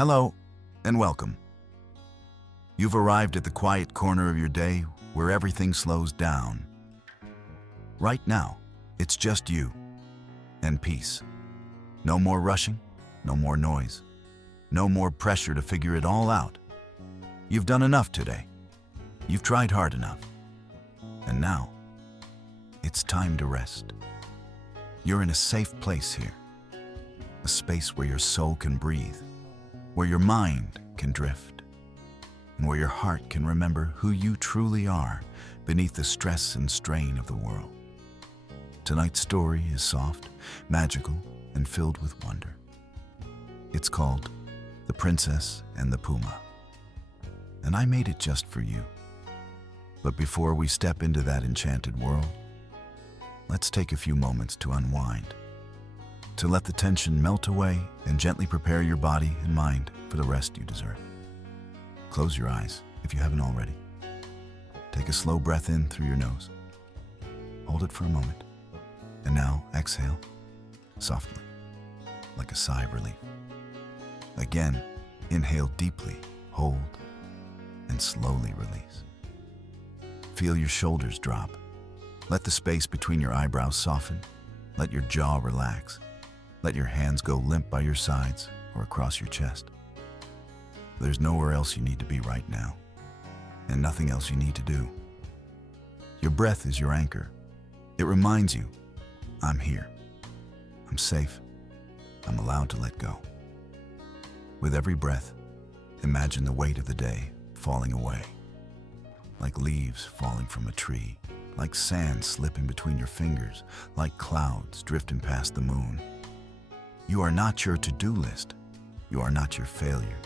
Hello and welcome. You've arrived at the quiet corner of your day where everything slows down. Right now, it's just you and peace. No more rushing, no more noise, no more pressure to figure it all out. You've done enough today. You've tried hard enough. And now, it's time to rest. You're in a safe place here, a space where your soul can breathe, where your mind can drift, and where your heart can remember who you truly are beneath the stress and strain of the world. Tonight's story is soft, magical, and filled with wonder. It's called The Princess and the Puma, and I made it just for you. But before we step into that enchanted world, let's take a few moments to unwind, to let the tension melt away and gently prepare your body and mind for the rest you deserve. Close your eyes if you haven't already. Take a slow breath in through your nose. Hold it for a moment. And now exhale softly, like a sigh of relief. Again, inhale deeply, hold, and slowly release. Feel your shoulders drop. Let the space between your eyebrows soften. Let your jaw relax. Let your hands go limp by your sides or across your chest. There's nowhere else you need to be right now, and nothing else you need to do. Your breath is your anchor. It reminds you, I'm here. I'm safe. I'm allowed to let go. With every breath, imagine the weight of the day falling away, like leaves falling from a tree, like sand slipping between your fingers, like clouds drifting past the moon. You are not your to-do list. You are not your failure.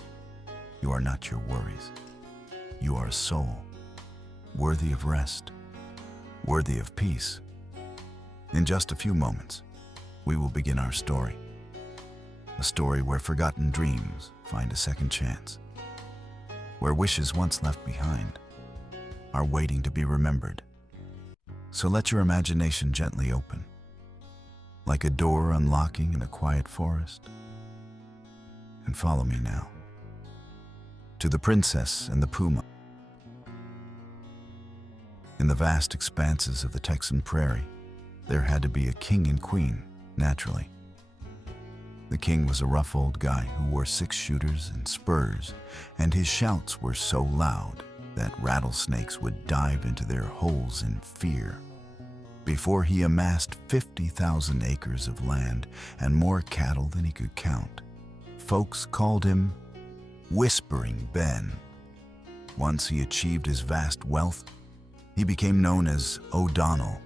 You are not your worries. You are a soul, worthy of rest, worthy of peace. In just a few moments, we will begin our story. A story where forgotten dreams find a second chance, where wishes once left behind are waiting to be remembered. So let your imagination gently open, like a door unlocking in a quiet forest. And follow me now to The Princess and the Puma. In the vast expanses of the Texan prairie, there had to be a king and queen, naturally. The king was a rough old guy who wore six-shooters and spurs, and his shouts were so loud that rattlesnakes would dive into their holes in fear. Before he amassed 50,000 acres of land and more cattle than he could count, folks called him Whispering Ben. Once he achieved his vast wealth, he became known as O'Donnell,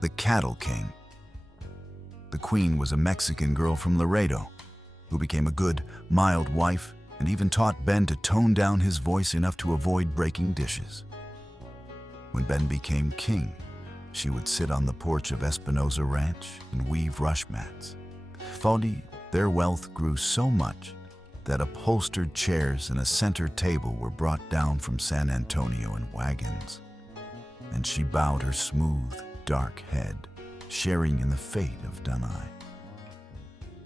the Cattle King. The queen was a Mexican girl from Laredo who became a good, mild wife and even taught Ben to tone down his voice enough to avoid breaking dishes. When Ben became king, she would sit on the porch of Espinosa Ranch and weave rush mats. Finally, their wealth grew so much that upholstered chairs and a center table were brought down from San Antonio in wagons. And she bowed her smooth, dark head, sharing in the fate of Dunai.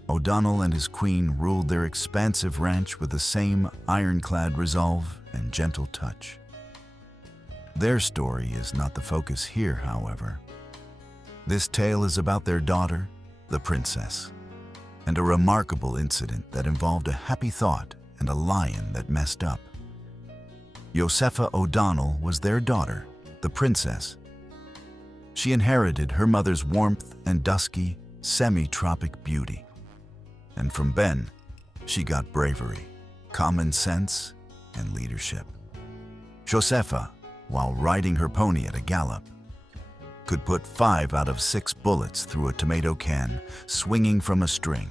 O'Donnell and his queen ruled their expansive ranch with the same ironclad resolve and gentle touch. Their story is not the focus here, however. This tale is about their daughter, the princess, and a remarkable incident that involved a happy thought and a lion that messed up. Josefa O'Donnell was their daughter, the princess. She inherited her mother's warmth and dusky, semi-tropic beauty. And from Ben, she got bravery, common sense, and leadership. Josefa, while riding her pony at a gallop, could put 5 out of 6 bullets through a tomato can swinging from a string.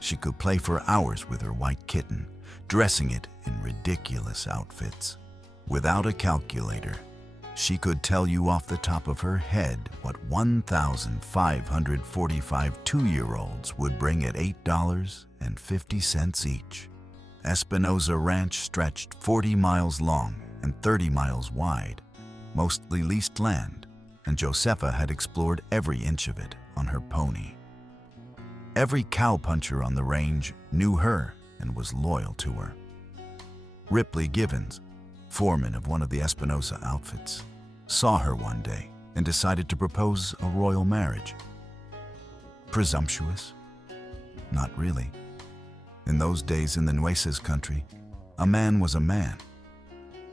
She could play for hours with her white kitten, dressing it in ridiculous outfits. Without a calculator, she could tell you off the top of her head what 1,545 two-year-olds would bring at $8.50 each. Espinosa Ranch stretched 40 miles long and 30 miles wide, mostly leased land, and Josefa had explored every inch of it on her pony. Every cowpuncher on the range knew her and was loyal to her. Ripley Givens, foreman of one of the Espinosa outfits, saw her one day and decided to propose a royal marriage. Presumptuous? Not really. In those days in the Nueces country, a man was a man.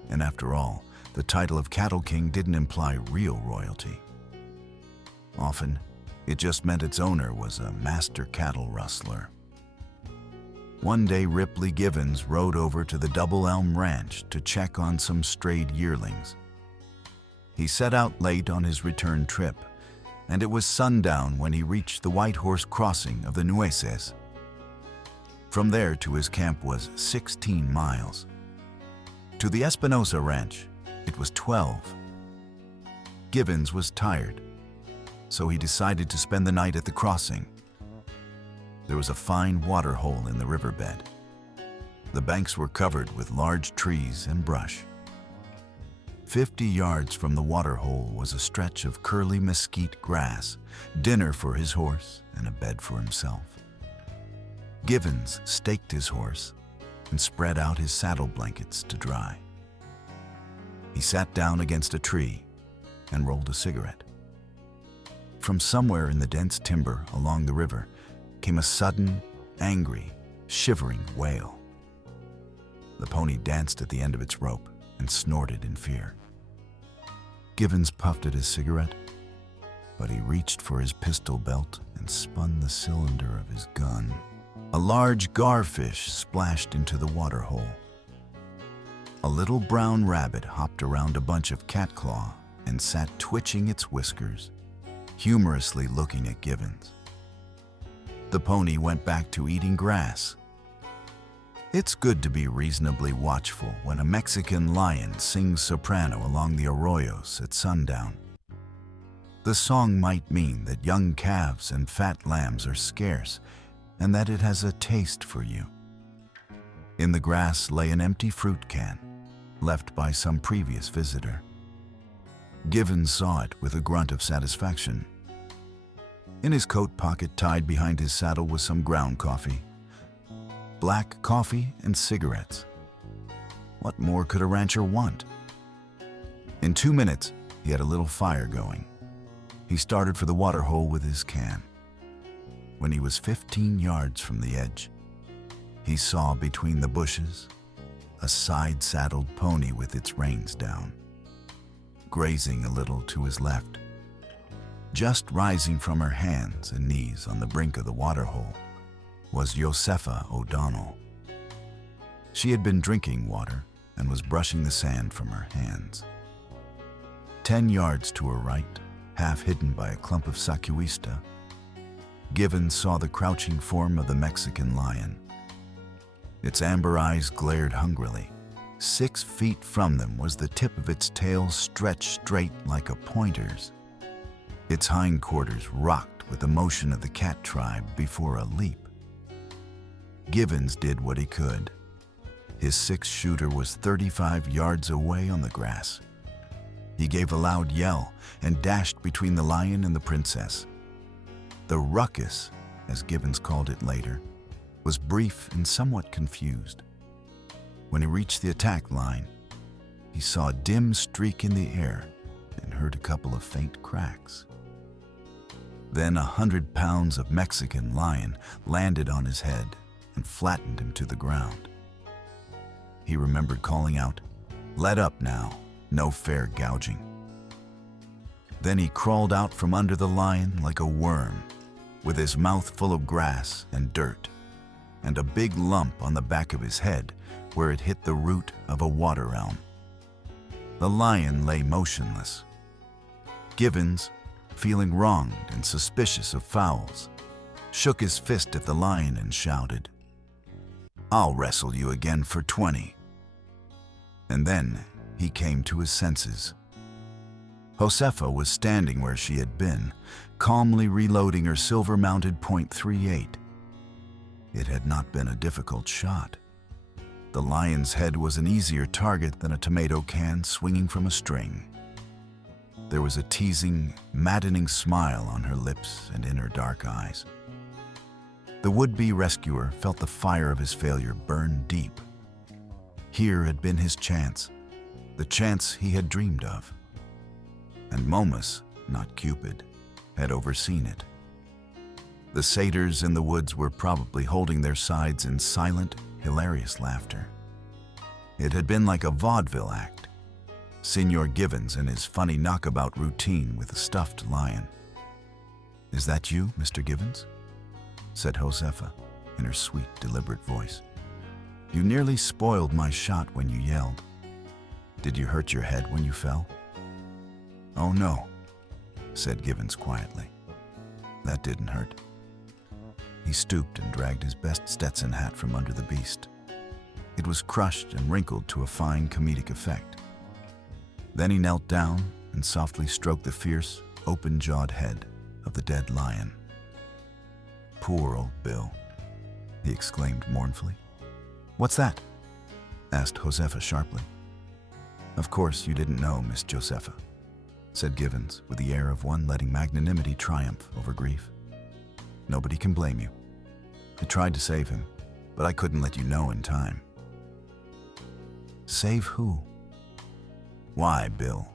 And after all, the title of Cattle King didn't imply real royalty. Often, it just meant its owner was a master cattle rustler. One day, Ripley Givens rode over to the Double Elm Ranch to check on some strayed yearlings. He set out late on his return trip, and it was sundown when he reached the White Horse Crossing of the Nueces. From there to his camp was 16 miles. To the Espinosa Ranch, it was 12. Givens was tired, so he decided to spend the night at the crossing. There was a fine water hole in the riverbed. The banks were covered with large trees and brush. 50 yards from the water hole was a stretch of curly mesquite grass, dinner for his horse and a bed for himself. Givens staked his horse and spread out his saddle blankets to dry. He sat down against a tree and rolled a cigarette. From somewhere in the dense timber along the river came a sudden, angry, shivering wail. The pony danced at the end of its rope and snorted in fear. Givens puffed at his cigarette, but he reached for his pistol belt and spun the cylinder of his gun. A large garfish splashed into the water hole. A little brown rabbit hopped around a bunch of catclaw and sat twitching its whiskers, humorously looking at Givens. The pony went back to eating grass. It's good to be reasonably watchful when a Mexican lion sings soprano along the arroyos at sundown. The song might mean that young calves and fat lambs are scarce and that it has a taste for you. In the grass lay an empty fruit can, left by some previous visitor. Givens saw it with a grunt of satisfaction. In his coat pocket tied behind his saddle was some ground coffee, black coffee and cigarettes. What more could a rancher want? In 2 minutes, he had a little fire going. He started for the water hole with his can. When he was 15 yards from the edge, he saw between the bushes a side-saddled pony with its reins down, grazing a little to his left. Just rising from her hands and knees on the brink of the waterhole was Josefa O'Donnell. She had been drinking water and was brushing the sand from her hands. 10 yards to her right, half hidden by a clump of sacuista, Givens saw the crouching form of the Mexican lion. Its amber eyes glared hungrily. 6 feet from them was the tip of its tail stretched straight like a pointer's. Its hindquarters rocked with the motion of the cat tribe before a leap. Givens did what he could. His 6-shooter was 35 yards away on the grass. He gave a loud yell and dashed between the lion and the princess. The ruckus, as Givens called it later, was brief and somewhat confused. When he reached the attack line, he saw a dim streak in the air and heard a couple of faint cracks. Then 100 pounds of Mexican lion landed on his head and flattened him to the ground. He remembered calling out, "Let up now, no fair gouging." Then he crawled out from under the lion like a worm, with his mouth full of grass and dirt, and a big lump on the back of his head where it hit the root of a water elm. The lion lay motionless. Givens, feeling wronged and suspicious of fouls, shook his fist at the lion and shouted, "I'll wrestle you again for 20. And then he came to his senses. Josefa was standing where she had been, calmly reloading her silver-mounted .38. It had not been a difficult shot. The lion's head was an easier target than a tomato can swinging from a string. There was a teasing, maddening smile on her lips and in her dark eyes. The would-be rescuer felt the fire of his failure burn deep. Here had been his chance, the chance he had dreamed of. And Momus, not Cupid, had overseen it. The satyrs in the woods were probably holding their sides in silent, hilarious laughter. It had been like a vaudeville act. Senor Givens and his funny knockabout routine with a stuffed lion. "Is that you, Mr. Givens?" said Josefa in her sweet, deliberate voice. "You nearly spoiled my shot when you yelled. Did you hurt your head when you fell?" "Oh no," said Givens quietly. "That didn't hurt." He stooped and dragged his best Stetson hat from under the beast. It was crushed and wrinkled to a fine comedic effect. Then he knelt down and softly stroked the fierce, open-jawed head of the dead lion. "Poor old Bill," he exclaimed mournfully. "What's that?" asked Josefa sharply. "Of course you didn't know, Miss Josefa," said Givens with the air of one letting magnanimity triumph over grief. "Nobody can blame you. I tried to save him, but I couldn't let you know in time." "Save who?" "Why, Bill.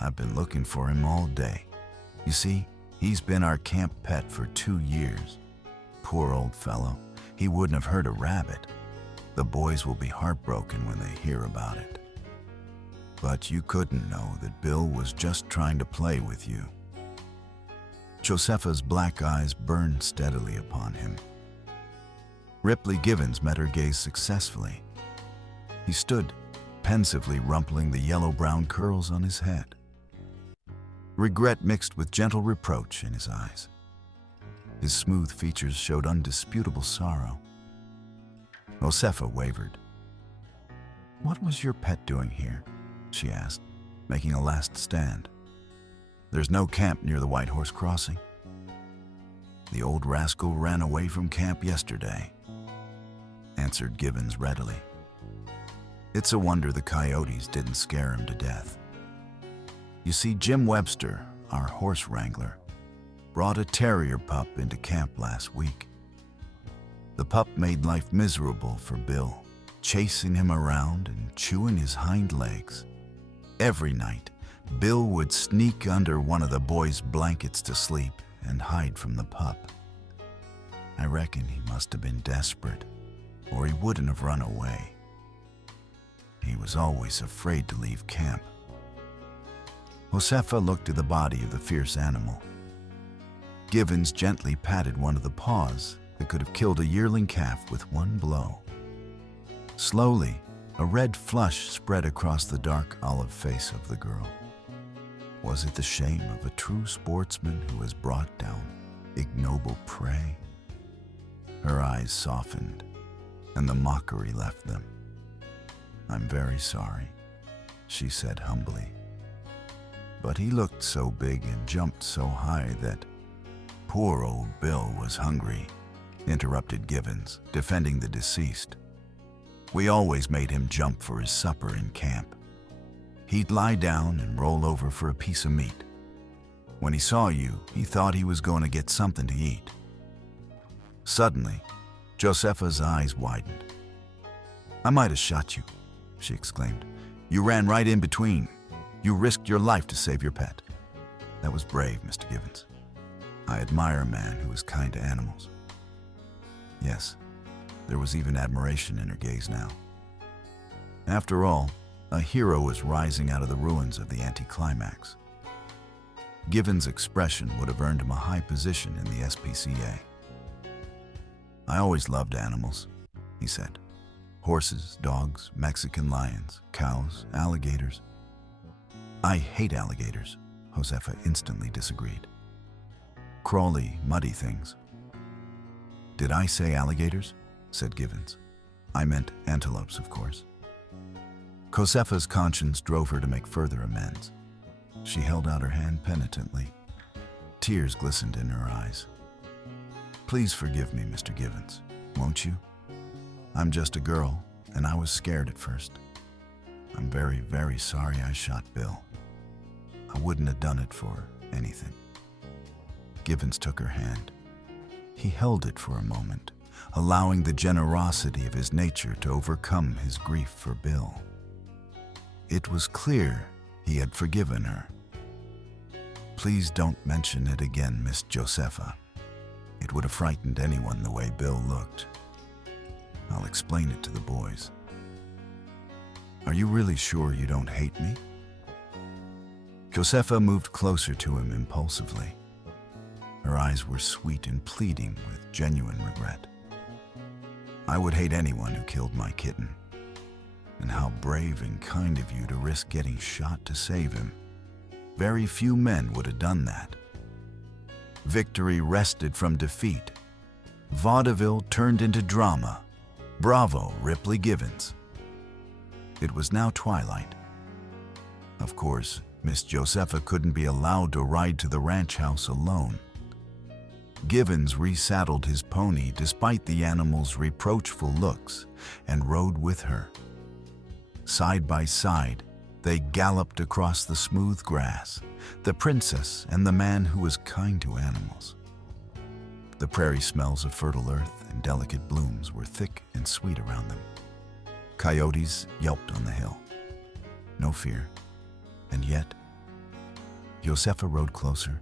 I've been looking for him all day. You see, he's been our camp pet for 2 years. Poor old fellow, he wouldn't have hurt a rabbit. The boys will be heartbroken when they hear about it. But you couldn't know that Bill was just trying to play with you." Josefa's black eyes burned steadily upon him. Ripley Givens met her gaze successfully. He stood, pensively rumpling the yellow-brown curls on his head. Regret mixed with gentle reproach in his eyes. His smooth features showed undisputable sorrow. Josefa wavered. "What was your pet doing here?" she asked, making a last stand. "There's no camp near the White Horse Crossing." "The old rascal ran away from camp yesterday," answered Givens readily. "It's a wonder the coyotes didn't scare him to death. You see, Jim Webster, our horse wrangler, brought a terrier pup into camp last week. The pup made life miserable for Bill, chasing him around and chewing his hind legs. Every night, Bill would sneak under one of the boys' blankets to sleep and hide from the pup. I reckon he must have been desperate, or he wouldn't have run away. He was always afraid to leave camp." Josefa looked at the body of the fierce animal. Givens gently patted one of the paws that could have killed a yearling calf with one blow. Slowly, a red flush spread across the dark olive face of the girl. Was it the shame of a true sportsman who has brought down ignoble prey? Her eyes softened, and the mockery left them. "I'm very sorry," she said humbly. "But he looked so big and jumped so high that—" "Poor old Bill was hungry," interrupted Givens, defending the deceased. "We always made him jump for his supper in camp. He'd lie down and roll over for a piece of meat. When he saw you, he thought he was going to get something to eat." Suddenly, Josefa's eyes widened. "I might have shot you," she exclaimed. "You ran right in between. You risked your life to save your pet. That was brave, Mr. Givens. I admire a man who is kind to animals." Yes, there was even admiration in her gaze now. After all, a hero was rising out of the ruins of the anticlimax. Givens' expression would have earned him a high position in the SPCA. "I always loved animals," he said. "Horses, dogs, Mexican lions, cows, alligators." "I hate alligators," Josefa instantly disagreed. "Crawly, muddy things." "Did I say alligators?" said Givens. "I meant antelopes, of course." Josefa's conscience drove her to make further amends. She held out her hand penitently. Tears glistened in her eyes. "Please forgive me, Mr. Givens, won't you? I'm just a girl, and I was scared at first. I'm very, very sorry I shot Bill. I wouldn't have done it for anything." Givens took her hand. He held it for a moment, allowing the generosity of his nature to overcome his grief for Bill. It was clear he had forgiven her. "Please don't mention it again, Miss Josepha. It would have frightened anyone the way Bill looked. I'll explain it to the boys." "Are you really sure you don't hate me?" Josepha moved closer to him impulsively. Her eyes were sweet and pleading with genuine regret. "I would hate anyone who killed my kitten. And how brave and kind of you to risk getting shot to save him. Very few men would have done that." Victory wrested from defeat. Vaudeville turned into drama. Bravo, Ripley Givens. It was now twilight. Of course, Miss Josepha couldn't be allowed to ride to the ranch house alone. Givens resaddled his pony despite the animal's reproachful looks and rode with her. Side by side, they galloped across the smooth grass, the princess and the man who was kind to animals. The prairie smells of fertile earth and delicate blooms were thick and sweet around them. Coyotes yelped on the hill. No fear. And yet, Josepha rode closer.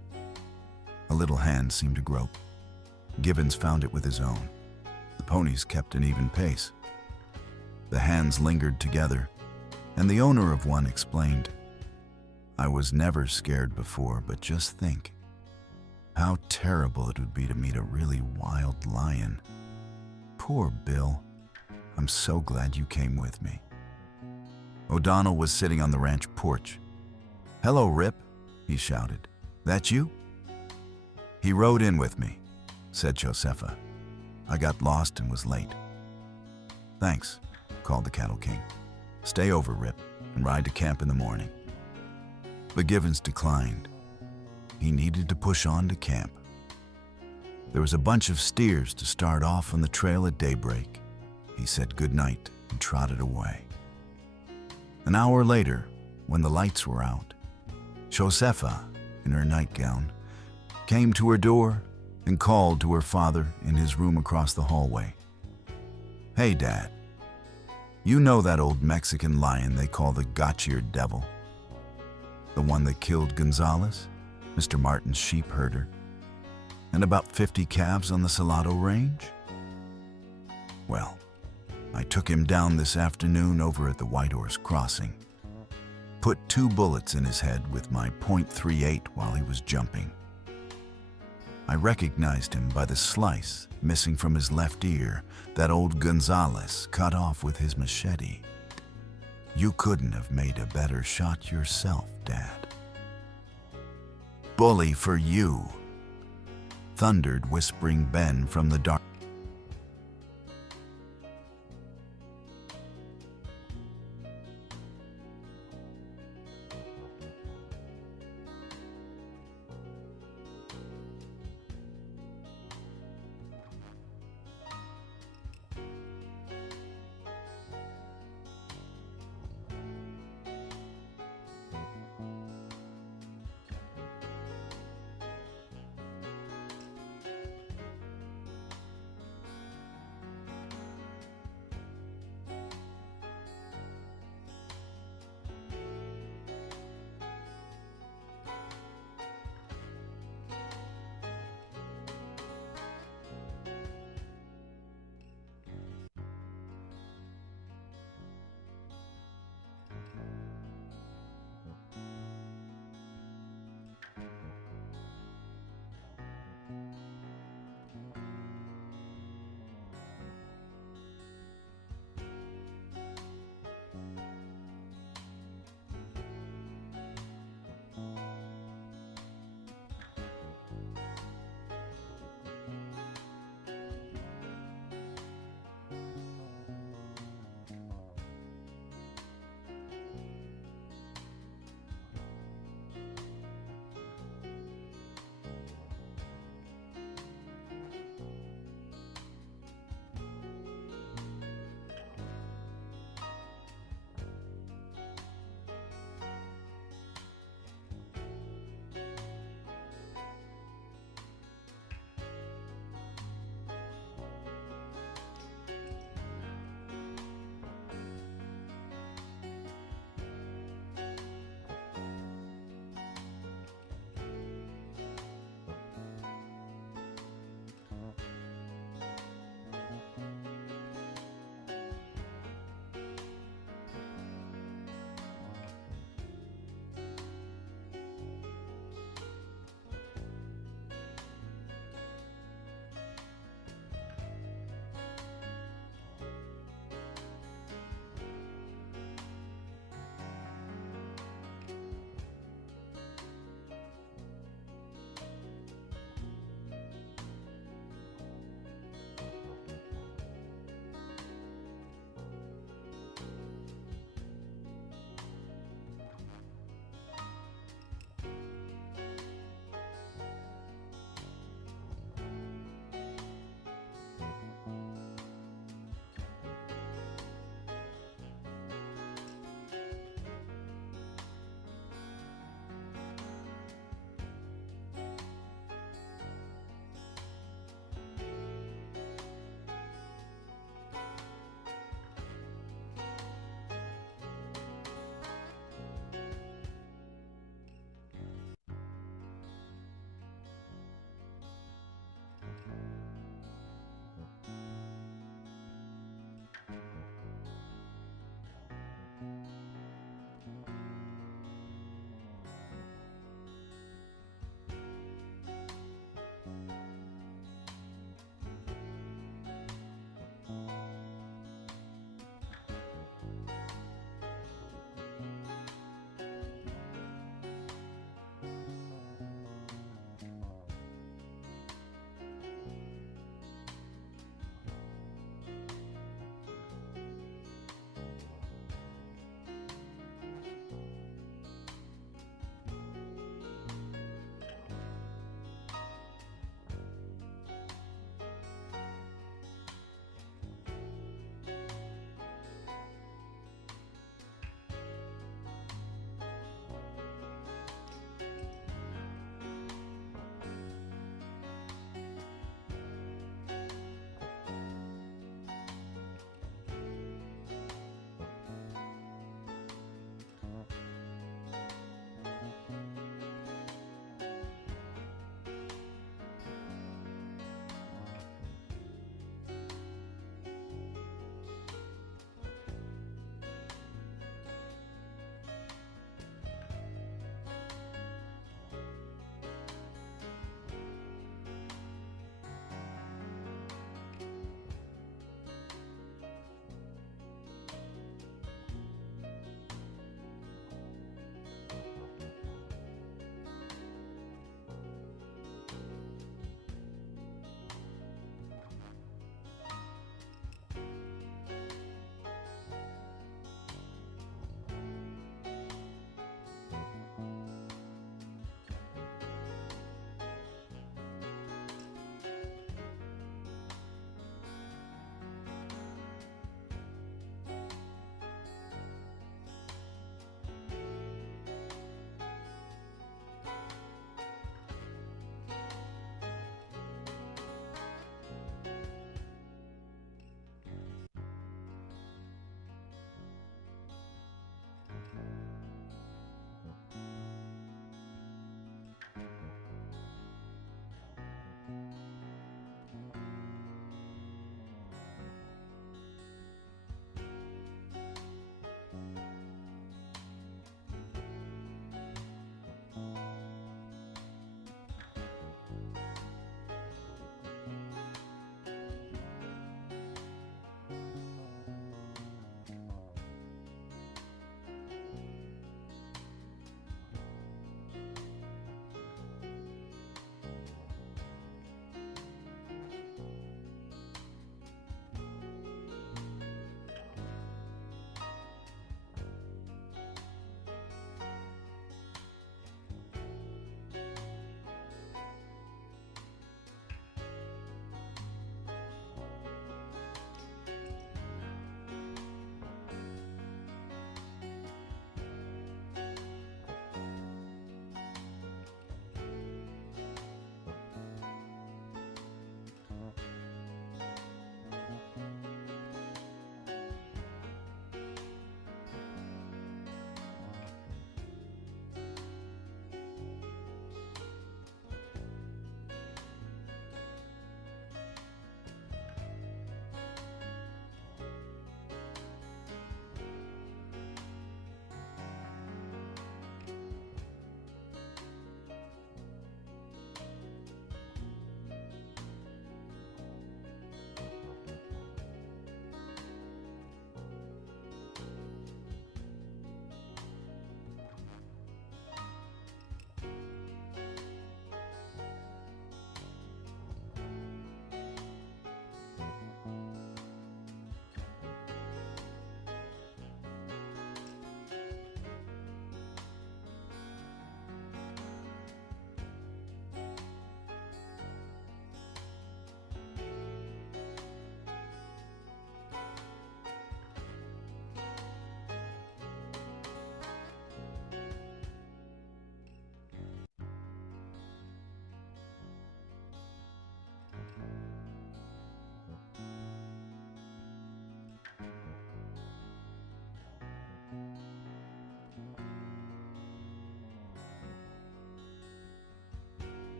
A little hand seemed to grope. Givens found it with his own. The ponies kept an even pace. The hands lingered together, and the owner of one explained, "I was never scared before, but just think how terrible it would be to meet a really wild lion. Poor Bill. I'm so glad you came with me." O'Donnell was sitting on the ranch porch. "Hello, Rip," he shouted. "That you?" "He rode in with me," said Josepha. "I got lost and was late." "Thanks," called the Cattle King. "Stay over, Rip, and ride to camp in the morning." But Givens declined. He needed to push on to camp. There was a bunch of steers to start off on the trail at daybreak. He said goodnight and trotted away. An hour later, when the lights were out, Josepha, in her nightgown, came to her door and called to her father in his room across the hallway. "Hey, Dad. You know that old Mexican lion they call the gotch-eared devil? The one that killed Gonzalez, Mr. Martin's sheep herder, and about 50 calves on the Salado Range? Well, I took him down this afternoon over at the White Horse Crossing. Put 2 bullets in his head with my .38 while he was jumping. I recognized him by the slice missing from his left ear that old Gonzalez cut off with his machete. You couldn't have made a better shot yourself, Dad." "Bully for you," thundered Whispering Ben from the dark.